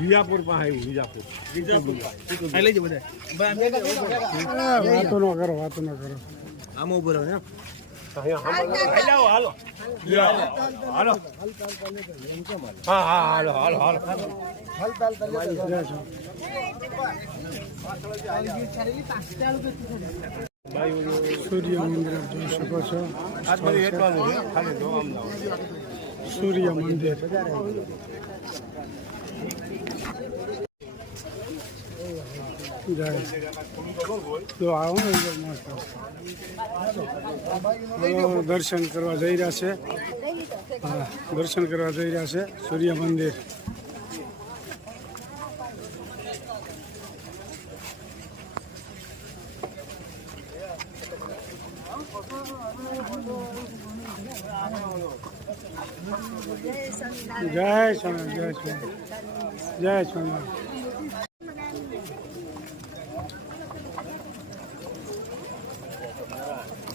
વિજાપુર પાસે આવ્યું વિજાપુર લઈ જ બધા વાતો ન કરો વાતો ન કરો. આમ ઉભો રહો ને હાલો હાલો હાલો હા હા હાલો હાલો હાલો સૂર્ય મંદિર આપ જોઈ શકો છો. સૂર્ય મંદિર જાય તો આવો ને મસ્ત દર્શન કરવા જઈ રહ્યા છે. હા દર્શન કરવા જઈ રહ્યા છે સૂર્ય મંદિર. જય સ્વામી જય સ્વામી જય સ્વામી.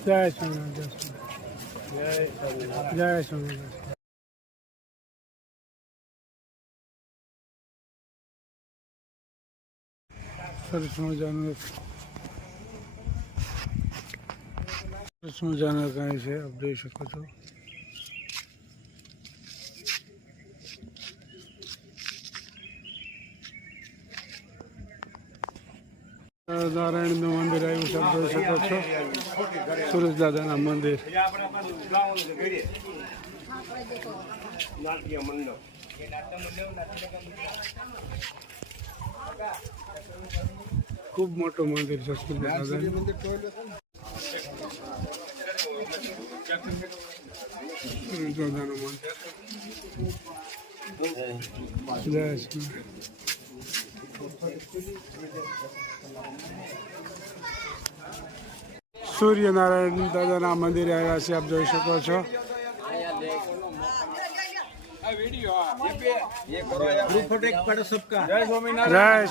જય સ્વામી જય સ્વામી જય સ્વામી. સરસ મજાનું કાંઈ છે આપ જોઈ શકો છો. નારાયણનું મંદિર આવ્યું છે આપ જોઈ શકો છો. સુરજ દાદાના મંદિર. ખૂબ મોટું મંદિર છે સુરજ દાદાનું. સુરજ દાદાનું મંદિર. જય શ્રી સૂર્યનારાયણ દાદાના મંદિરે આવ્યા છે આપ જોઈ શકો છો. જય સ્વામિનારાયણ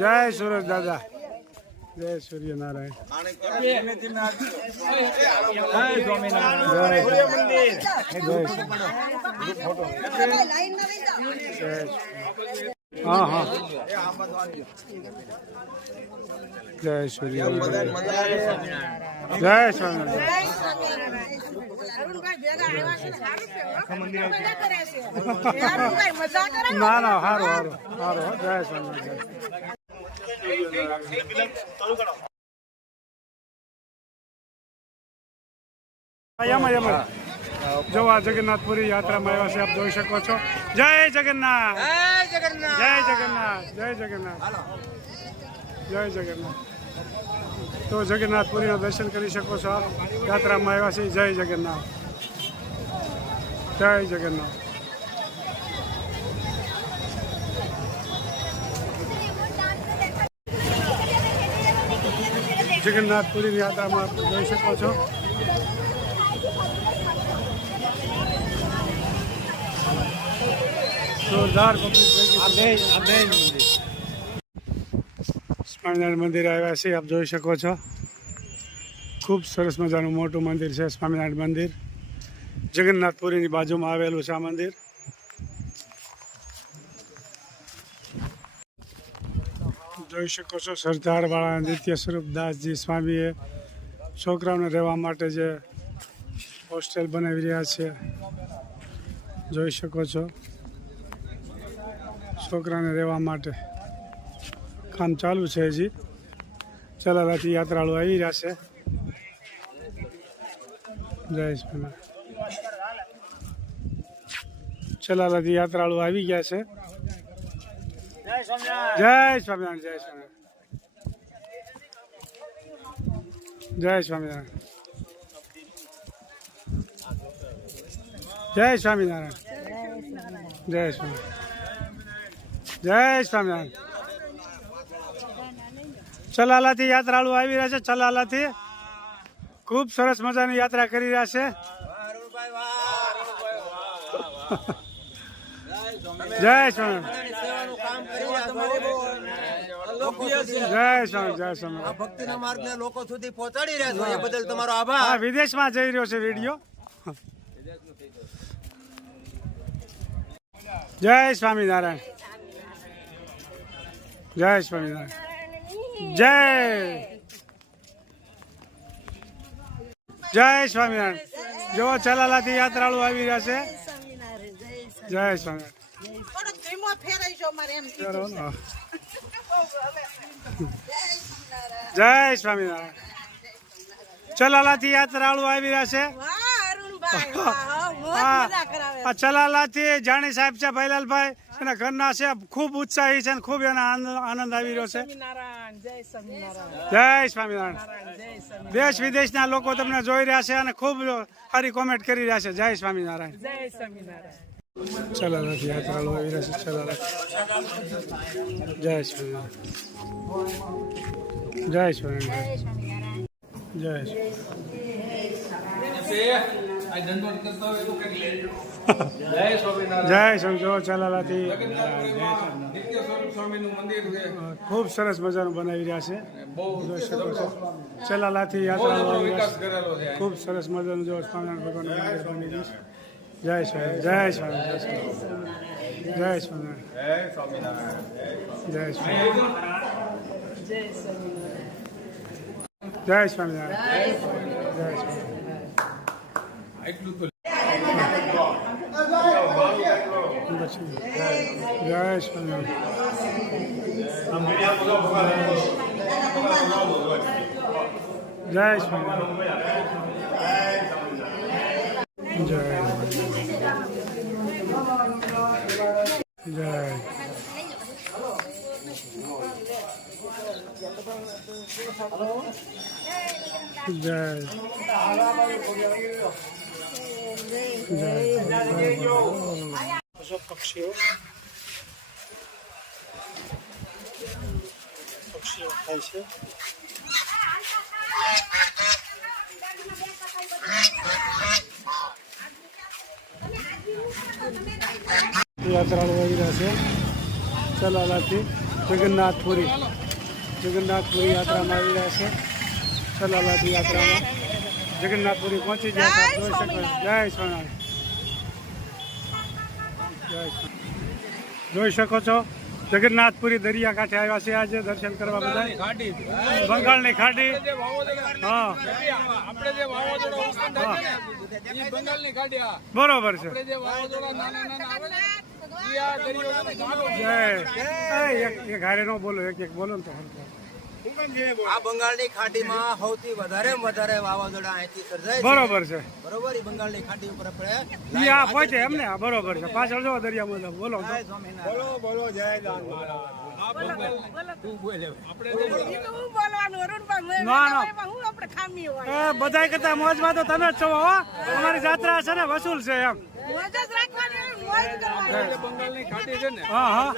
જય સુરજ દાદા જય સૂર્યનારાયણ હા હા જય સૂર્યનારાયણ જય સ્વામિનારાયણ. ના ના સારું સારું સારું જય સ્વામિનારાયણ. જો આ જગન્નાથપુરી યાત્રામાં આવ્યા છે આપ જોઈ શકો છો. જય જગન્નાથ જય જગન્નાથ જય જગન્નાથ જય જગન્નાથ. તો જગન્નાથપુરીના દર્શન કરી શકો છો આપ. યાત્રામાં આવ્યા છે. જય જગન્નાથ જય જગન્નાથ. જગન્નાથપુરીની યાત્રામાં આપ જોઈ શકો છો. જોરદાર સ્વામિનારાયણ મંદિર આવ્યા છે આપ જોઈ શકો છો. ખૂબ સરસ મજાનું મોટું મંદિર છે સ્વામિનારાયણ મંદિર. જગન્નાથપુરીની બાજુમાં આવેલું છે આ મંદિર. જોઈ શકો છો સરદારવાળા નિત્ય સ્વરૂપ દાસજી સ્વામીએ છોકરાઓને રહેવા માટે જે હોસ્ટેલ બનાવી રહ્યા છે જોઈ શકો છો. છોકરાને રહેવા માટે કામ ચાલુ છે હજી. ચલાલાથી યાત્રાળુ આવી રહ્યા છે. જય સ્વામિનારાયણ. ચલાલાથી યાત્રાળુ આવી ગયા છે. જય સ્વામિનારાયણ જય સ્વામિનારાયણ જય સ્વામિનારાયણ જય સ્વામિનારાયણ જય સ્વામિનારાયણ જય સ્વામિનારાયણ. ચલાલાથી યાત્રાળુ આવી રહ્યા છે. ચલાલાથી ખૂબ સરસ મજાની યાત્રા કરી રહ્યા છે. જય સ્વામિનારાયણ જય સ્વામી જય સ્વામી. ભક્તિના માર્ગને લોકો સુધી પહોંચાડી રહ્યા છો એ બદલ તમારો આભાર. વિદેશમાં જઈ રહ્યો છે વિડીયો. જય સ્વામિનારાયણ જય સ્વામિનારાયણ જય જય સ્વામિનારાયણ જો ચલાલાથી યાત્રાળુ આવી રહ્યા છે જય સ્વામિનારાયણ જય સ્વામિનારાયણ ચલાલાથી યાત્રાળુ આવી રહ્યા છે આ ચલાલાથી જાણી સાહેબ છે ભાઈલાલભાઈ એના ઘરના છે ખૂબ ઉત્સાહી છે અને ખૂબ એના આનંદ આવી રહ્યો છે જય સ્વામિનારાયણ દેશ વિદેશના લોકો તમને જોઈ રહ્યા છે અને ખૂબ સારી કોમેન્ટ કરી રહ્યા છે જય સ્વામિનારાયણ ચલાલાથી યાત્રાળુ આવી રહ્યા છે ચલાલા જય સ્વામિનારાયણ જય સ્વામિનારાયણ જય જય સમજો ચલાલાથી ખૂબ સરસ મજાનું બનાવી રહ્યા છે જોઈ શકો છો ચલાલાથી યાત્રા ખૂબ સરસ મજાનું જો સ્વામિનારાયણ ભગવાન મંદિર બની રહ્યું છે જય સ્વામી જય સ્વામી જય સ્વામિનારાયણ જય સ્વામિનારાયણ જય સ્વામિનારાયણ જય જય સ્વામિનારાયણ જય પક્ષીઓ ખાય છે યાત્રાળુ આવી રહ્યા છે ચલાલાથી જગન્નાથપુરી યાત્રામાં આવી રહ્યા છે ચલાલાથી યાત્રામાં જગન્નાથપુરી પહોંચી ગયા જોઈ શકો જય સ્વામિનારાયણ જોઈ શકો છો જગન્નાથપુરી દરિયા કાંઠે આવ્યા છે આજે દર્શન કરવા બધા બંગાળની ખાડી હા બરોબર છે એક હારે નો બોલો એક બોલો ને તો આ બંગાળની ખાડીમાં સૌથી વધારે વાવાઝોડા અહીંથી સર્જાય છે. બરોબર છે બરોબર એ બંગાળની ખાડી ઉપર આપણે ઈ આ પહોંચે એમને બરોબર છે પાછળ જો દરિયામાં બોલો બોલો જય બધા કરતા મોજમાં તો તમે જ છો હો અમારી જાત્રા છે ને વસૂલ છે એમ બંગાળની ખાડી છે ને હા હા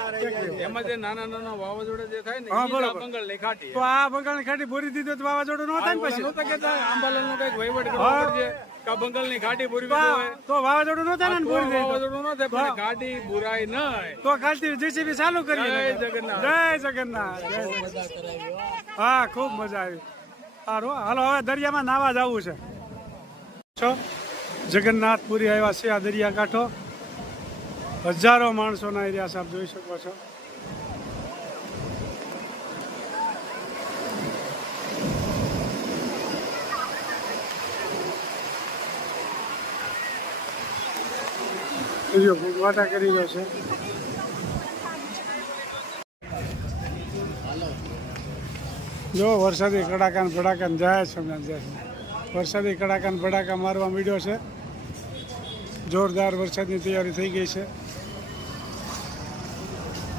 એમાં જે નાના વાવાઝોડા જે થાય ને હા, ઈ બરોબર. આ બંગાળની ખાડી તો આ બંગાળની ખાડી ભરી દીધું તો વાવાઝોડું ન થાય ને પછી આંબાલાલનો કઈક વહીવટ કરવો હા. પડશે કે આ બંગાળની ખાડી પૂરી તો વાવાઝોડું ન થાય ને તો ભરી દે વાવાઝોડું ન થાય પણ ગાડી બુરાઈ ન તો કાલથી જીસીબી ચાલુ કરીએ જય જગન્નાથ. જય જગન્નાથ જય જગન્નાથ. હા ખૂબ મજા આવી સારું હાલો હવે દરિયામાં નાવા જવું છે છો જગન્નાથપુરી આવ્યા છે આ દરિયા કાંઠો હજારો માણસોના એરિયા છે આપ જોઈ શકો છો વાટા કરી રહ્યો છે જો વરસાદી કડાકા ભડાકા જાય છે વરસાદી કડાકા ભડાકા મારવા માંડ્યો છે જોરદાર વરસાદની તૈયારી થઈ ગઈ છે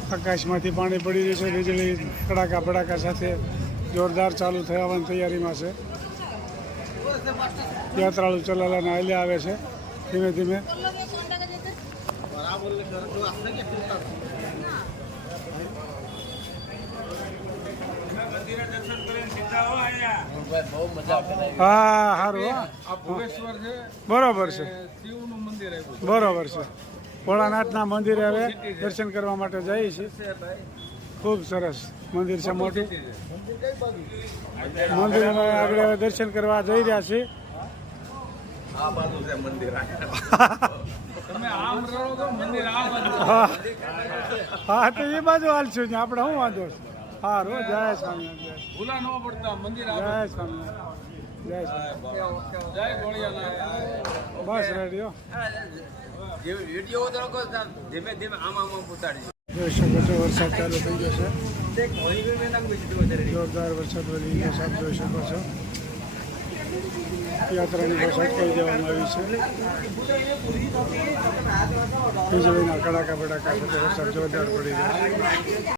આકાશમાંથી પાણી પડી રહ્યું છે વીજળી કડાકા ભડાકા સાથે જોરદાર ચાલુ થવાની તૈયારીમાં છે યાત્રાળુ ચલાલાના હાલ્યા આવે છે ધીમે ધીમે હા સારું આ ભુવેશ્વર છે બરોબર છે શિવનું મંદિર આવ્યું બરોબર છે ભોળાનાથના મંદિરે હવે દર્શન કરવા માટે જઈએ છીએ ખૂબ સરસ મંદિર છે મોટું મંદિરમાં આગળ હવે દર્શન કરવા જઈ રહ્યા છીએ તમે આમ રહો તો મંદિર આ બાજુ હા તો એ બાજુ હાલશું આપણે શું વાંધો છે સારું જય સ્વામિનારાયણ ભૂલા ન પડતા મંદિર જય આવે સ્વામિનારાયણ જય સ્વામિનારાયણ જય ગોળિયાના બસ રેડી હો વિડીયો ઉતારો ધીમે ધીમે આમ ઉતાડજો. જોઈ શકો છો વરસાદ ચાલુ થઈ ગયો છે જોરદાર વરસાદ વધી ગયો છે આપ જોઈ શકો છો યાત્રાની બસ અટકાવી દેવામાં આવી છે વીજળીના કડાકા બડાકા સાથે વરસાદ જોરદાર પડી ગયો છે